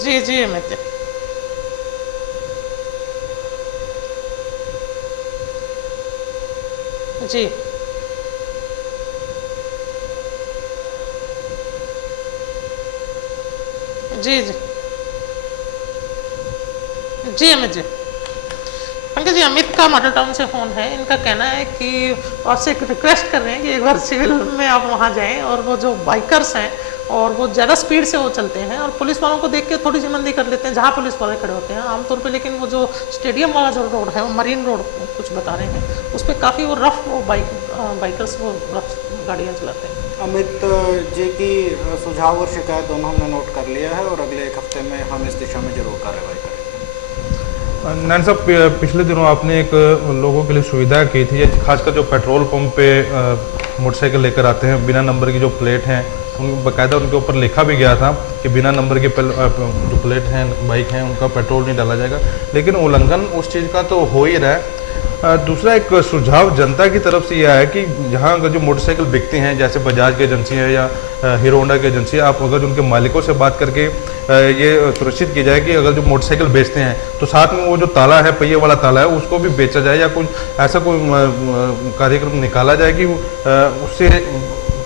जी जी अमित जी जी जी जी अमित जी। पंकज जी, अमित का model town से phone है। इनका कहना है कि आपसे एक रिक्वेस्ट कर रहे हैं कि एक बार सिविल में आप वहाँ जाएं, और वो जो बाइकर्स हैं और वो ज़्यादा स्पीड से वो चलते हैं और पुलिस वालों को देख के थोड़ी सी मंदी कर लेते हैं जहाँ पुलिस वाले खड़े होते हैं आमतौर पे। लेकिन वो जो स्टेडियम वाला जो रोड है, वो मरीन रोड कुछ बता रहे हैं, उस पर काफ़ी वो रफ वो बाइकर्स वो रफ गाड़ियाँ चलाते हैं। अमित जी की सुझाव और शिकायत दोनों हमने नोट कर लिया है और अगले एक हफ्ते में हम इस दिशा में जरूर कार्रवाई करेंगे। नैन साहब, पिछले दिनों आपने एक लोगों के लिए सुविधा की थी, खासकर जो पेट्रोल पंप पे मोटरसाइकिल लेकर आते हैं, बिना नंबर की जो प्लेट हैं, उन बाकायदा उनके ऊपर लिखा भी गया था कि बिना नंबर के जो प्लेट हैं बाइक हैं उनका पेट्रोल नहीं डाला जाएगा, लेकिन उल्लंघन उस चीज़ का तो हो ही रहा है। दूसरा एक सुझाव जनता की तरफ से यह है कि यहाँ अगर जो मोटरसाइकिल बिकती हैं, जैसे बजाज की एजेंसी है या हीरो होंडा की एजेंसी है, आप अगर उनके मालिकों से बात करके ये सुनिश्चित की जाए कि अगर जो मोटरसाइकिल बेचते हैं तो साथ में वो जो ताला है, पहिए वाला ताला है, उसको भी बेचा जाए, या कुछ ऐसा कोई कार्यक्रम निकाला जाए कि उससे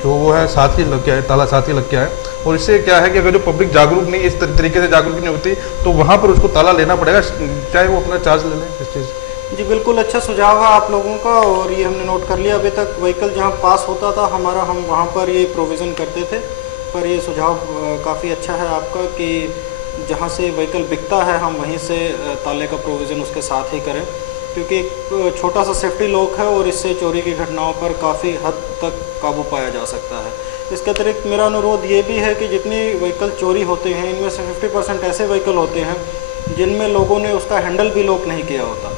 जो वो है साथ ही लग गया है, ताला साथ ही लग गया है। और इससे क्या है कि अगर जो पब्लिक जागरूक नहीं, इस तरीके से जागरूक नहीं होती, तो वहाँ पर उसको ताला लेना पड़ेगा, चाहे वो अपना चार्ज ले लें इस चीज़। जी बिल्कुल, अच्छा सुझाव है आप लोगों का और ये हमने नोट कर लिया। अभी तक व्हीकल जहाँ पास होता था हमारा, हम वहाँ पर ये प्रोविज़न करते थे, पर ये सुझाव काफ़ी अच्छा है आपका कि जहाँ से व्हीकल बिकता है हम वहीं से ताले का प्रोविज़न उसके साथ ही करें, क्योंकि एक छोटा सा सेफ्टी लॉक है और इससे चोरी की घटनाओं पर काफ़ी हद तक काबू पाया जा सकता है। इसके अतिरिक्त मेरा अनुरोध ये भी है कि जितनी व्हीकल चोरी होते हैं, इनमें से 50% ऐसे व्हीकल होते हैं जिनमें लोगों ने उसका हैंडल भी लॉक नहीं किया होता,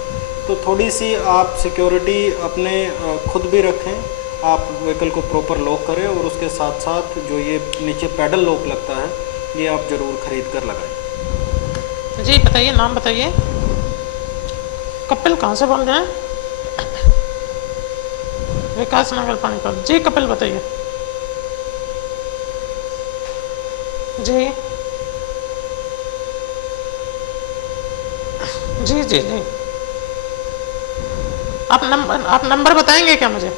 तो थोड़ी सी आप सिक्योरिटी अपने खुद भी रखें, आप व्हीकल को प्रॉपर लॉक करें और उसके साथ साथ जो ये नीचे पैडल लॉक लगता है ये आप ज़रूर ख़रीद कर लगाएं। जी बताइए, नाम बताइए। कपिल कहाँ से बोल रहे हैं? विकास नगर पानीपत। जी कपिल बताइए। जी जी जी जी आप नंबर बताएंगे क्या मुझे?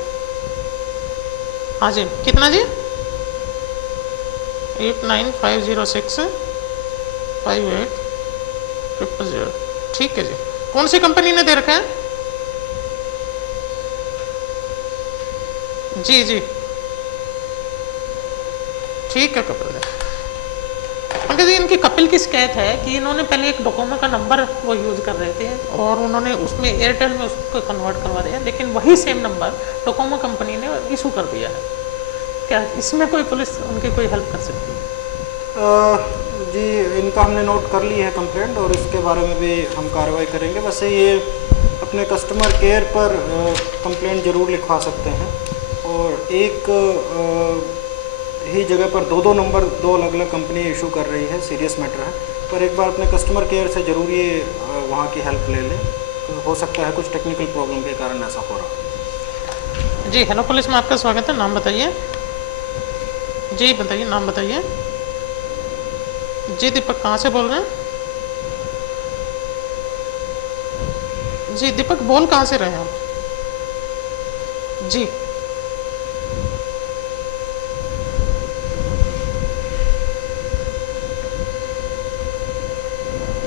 हाँ जी, कितना जी? 8950658000। ठीक है जी। कौन सी कंपनी ने दे रखा है? जी जी ठीक है कपिल जी। पंकज जी, इनकी कपिल की शिकायत है कि इन्होंने पहले एक डोकोमो का नंबर वो यूज़ कर रहे थे और उन्होंने उसमें एयरटेल में उसको कन्वर्ट करवा दिया, लेकिन वही सेम नंबर डोकोमो कंपनी ने इशू कर दिया है। क्या इसमें कोई पुलिस उनकी कोई हेल्प कर सकती है? जी इनका हमने नोट कर ली है कंप्लेंट और इसके बारे में भी हम कार्रवाई करेंगे। वैसे ये अपने कस्टमर केयर पर कंप्लेंट ज़रूर लिखवा सकते हैं और एक ही जगह पर दो नंबर दो अलग अलग कंपनी इशू कर रही है, सीरियस मैटर है, पर एक बार अपने कस्टमर केयर से ज़रूर ये वहाँ की हेल्प ले लें। तो हो सकता है कुछ टेक्निकल प्रॉब्लम के कारण ऐसा हो रहा। जी हेलो पुलिस में आपका स्वागत है। नाम बताइए। जी बताइए, नाम बताइए। जी दीपक, कहाँ से बोल रहे हैं? जी दीपक, बोल कहाँ से रहे हैं आप? जी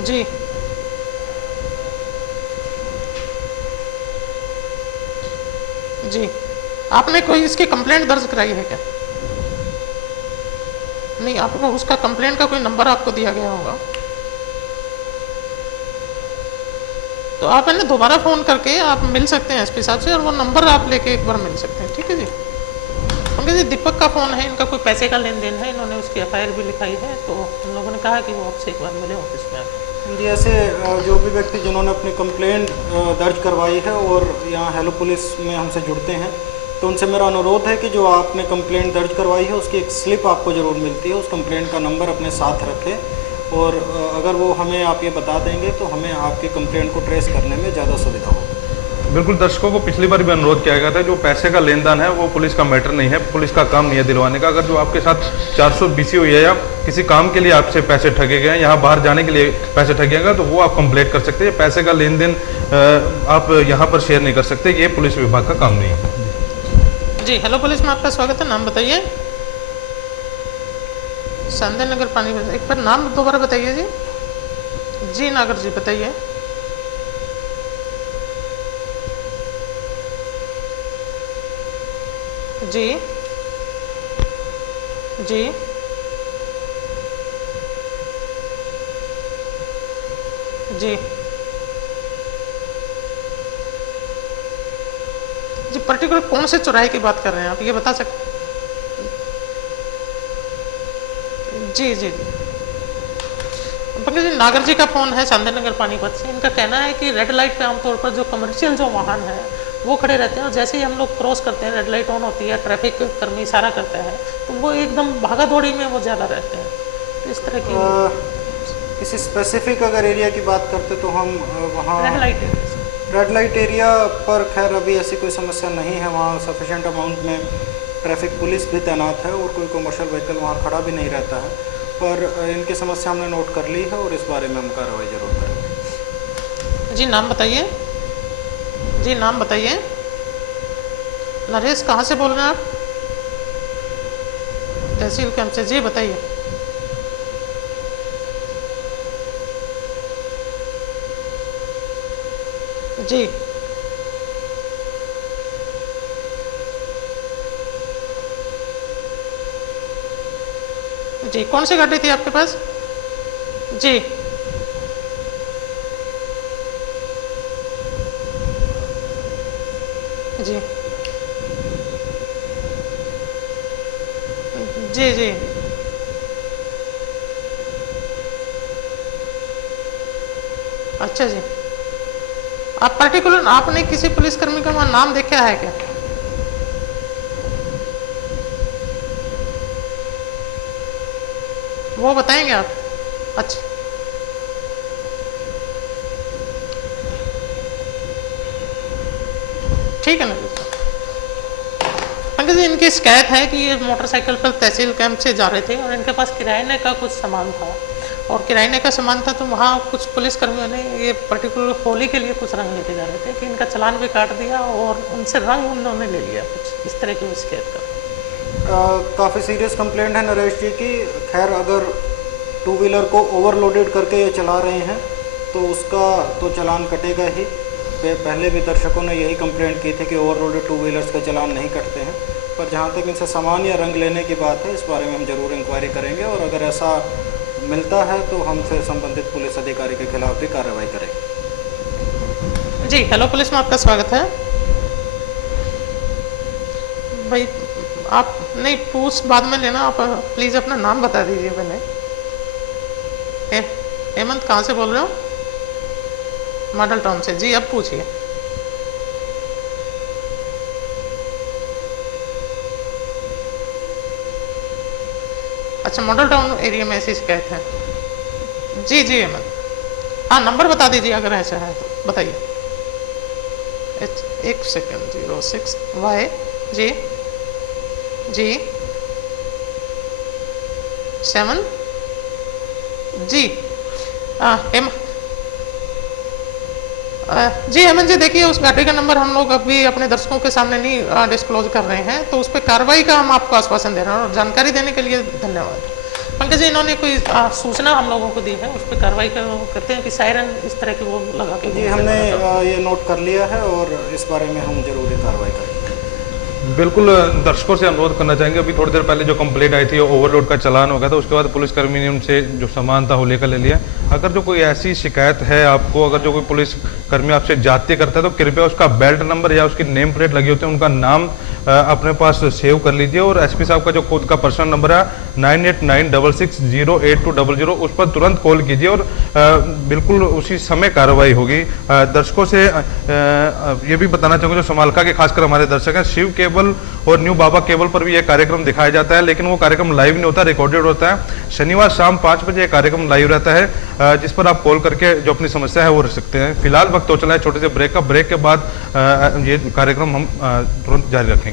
जी जी आपने कोई इसकी कंप्लेंट दर्ज कराई है क्या? नहीं, आपको उसका कंप्लेंट का कोई नंबर आपको दिया गया होगा, तो आप है ना दोबारा फ़ोन करके आप मिल सकते हैं एसपी साहब से, और वो नंबर आप लेके एक बार मिल सकते हैं। ठीक है जी। क्योंकि जी दीपक का फ़ोन है, इनका कोई पैसे का लेन देन है, इन्होंने उसकी एफआईआर भी लिखाई है, तो हम लोगों ने कहा कि वो आपसे एक बार मिले ऑफिस में आकर। जी ऐसे जो भी व्यक्ति जिन्होंने अपनी कंप्लेंट दर्ज करवाई है और यहाँ हेलो पुलिस में हमसे जुड़ते हैं, तो उनसे मेरा अनुरोध है कि जो आपने कंप्लेंट दर्ज करवाई है उसकी एक स्लिप आपको ज़रूर मिलती है, उस कंप्लेंट का नंबर अपने साथ रखें और अगर वो हमें आप ये बता देंगे तो हमें आपकी कंप्लेंट को ट्रेस करने में ज़्यादा सुविधा होगी। बिल्कुल, दर्शकों को पिछली बार भी अनुरोध किया गया था, जो पैसे का लेन देन है वो पुलिस का मैटर नहीं है, पुलिस का काम नहीं है दिलवाने का। अगर जो आपके साथ 400 बीसी हुई है या किसी काम के लिए आपसे पैसे ठगे गए हैं, यहाँ बाहर जाने के लिए पैसे ठगे गए, तो वो आप कंप्लेंट कर सकते हैं। पैसे का लेन देन आप यहाँ पर शेयर नहीं कर सकते, ये पुलिस विभाग का काम नहीं है। जी हेलो पुलिस में आपका स्वागत है। नाम बताइए। संजय नगर पानी, एक बार नाम दोबारा बताइए जी। जी नागर जी बताइए। जी जी जी जी पर्टिकुलर कौन से चौराहे की बात कर रहे हैं आप, ये बता सकते? जी जी जी पंकज जी, नागर जी का फ़ोन है संजय नगर पानीपत से। इनका कहना है कि रेड लाइट पे आमतौर पर जो कमर्शियल जो वाहन है वो खड़े रहते हैं, और जैसे ही हम लोग क्रॉस करते हैं, रेड लाइट ऑन होती है, ट्रैफिक कर्मी इशारा करते हैं, तो वो एकदम भागा दौड़ी में वो ज़्यादा रहते हैं। तो इस तरह की किसी स्पेसिफिक अगर एरिया की बात करते तो हम वहाँ रेड लाइट एरिया पर खैर अभी ऐसी कोई समस्या नहीं है। वहाँ सफिशेंट अमाउंट में ट्रैफिक पुलिस भी तैनात है और कोई कमर्शियल व्हीकल वहाँ खड़ा भी नहीं रहता है, पर इनकी समस्या हमने नोट कर ली है और इस बारे में हम कार्रवाई जरूर करेंगे। जी नाम बताइए। जी नाम बताइए। नरेश, कहाँ से बोल रहे हैं आप? तहसील कैंप से। जी बताइए। जी जी कौन सी गाड़ी थी आपके पास? जी जी जी जी अच्छा जी, आप पर्टिकुलर आपने किसी पुलिसकर्मी का वहाँ नाम देखा है क्या? वो बताएंगे आप? अच्छा ठीक है ना। पंकज जी, इनकी शिकायत है कि ये मोटरसाइकिल पर तहसील कैंप से जा रहे थे और इनके पास किराए का कुछ सामान था, और किराए का सामान था तो वहाँ कुछ पुलिसकर्मियों ने ये पर्टिकुलर होली के लिए कुछ रंग लेके जा रहे थे कि इनका चालान भी काट दिया और उनसे रंग उन्होंने ले लिया, कुछ इस तरह की शिकायत कर। काफ़ी सीरियस कंप्लेंट है नरेश जी की। खैर अगर टू व्हीलर को ओवरलोडेड करके ये चला रहे हैं तो उसका तो चालान कटेगा ही। पहले भी दर्शकों ने यही कंप्लेंट की थी कि ओवरलोडेड टू व्हीलर्स का चालान नहीं कटते हैं, पर जहाँ तक इनसे सामान या रंग लेने की बात है, इस बारे में हम ज़रूर इंक्वायरी करेंगे और अगर ऐसा मिलता है तो हम फिर संबंधित पुलिस अधिकारी के खिलाफ भी कार्रवाई करेंगे। जी हेलो पुलिस में आपका स्वागत है। भाई आप नहीं पूछ बाद में लेना, आप प्लीज़ अपना नाम बता दीजिए पहले। हेमंत, कहाँ से बोल रहे हो? मॉडल टाउन से। जी अब पूछिए। अच्छा, मॉडल टाउन एरिया में ऐसी शिकायत है? जी जी हेमंत, हाँ नंबर बता दीजिए अगर ऐसा है तो बताइए। एक सेकेंड, 06 वाई जी जी 7 जी जी हेमंत जी, देखिए उस गाड़ी का नंबर हम लोग अभी अपने दर्शकों के सामने नहीं डिस्क्लोज कर रहे हैं, तो उस पर कार्रवाई का हम आपको आश्वासन दे रहे हैं और जानकारी देने के लिए धन्यवाद। पंकज जी, इन्होंने कोई सूचना हम लोगों को दी है, उस पर कार्रवाई करते हैं कि सायरन इस तरह की वो लगा के? जी हमने ये नोट कर लिया है और इस बारे में हम जरूरी कार्रवाई करेंगे। बिल्कुल, दर्शकों से अनुरोध करना चाहेंगे, अभी थोड़ी देर पहले जो कंप्लेंट आई थी ओवरलोड का चालान हो गया था, उसके बाद पुलिसकर्मी ने उनसे जो सामान था वो लेकर ले लिया। अगर जो कोई ऐसी शिकायत है आपको, अगर जो कोई पुलिसकर्मी आपसे जाती करता है तो कृपया उसका बेल्ट नंबर या उसकी नेम प्लेट लगी होती है उनका नाम अपने पास सेव कर लीजिए और एसपी साहब का जो खुद का पर्सनल नंबर है 9896608200 उस पर तुरंत कॉल कीजिए और बिल्कुल उसी समय कार्रवाई होगी। दर्शकों से ये भी बताना चाहूँगा, जो समालका के खासकर हमारे दर्शक हैं, शिव केबल और न्यू बाबा केबल पर भी यह कार्यक्रम दिखाया जाता है, लेकिन वो कार्यक्रम लाइव नहीं होता, रिकॉर्डेड होता है। शनिवार शाम 5 बजे कार्यक्रम लाइव रहता है, जिस पर आप कॉल करके जो अपनी समस्या है वो रख सकते हैं। फिलहाल वक्त हो चला है छोटे से ब्रेक का। ब्रेक के बाद ये कार्यक्रम हम तुरंत जारी रखेंगे।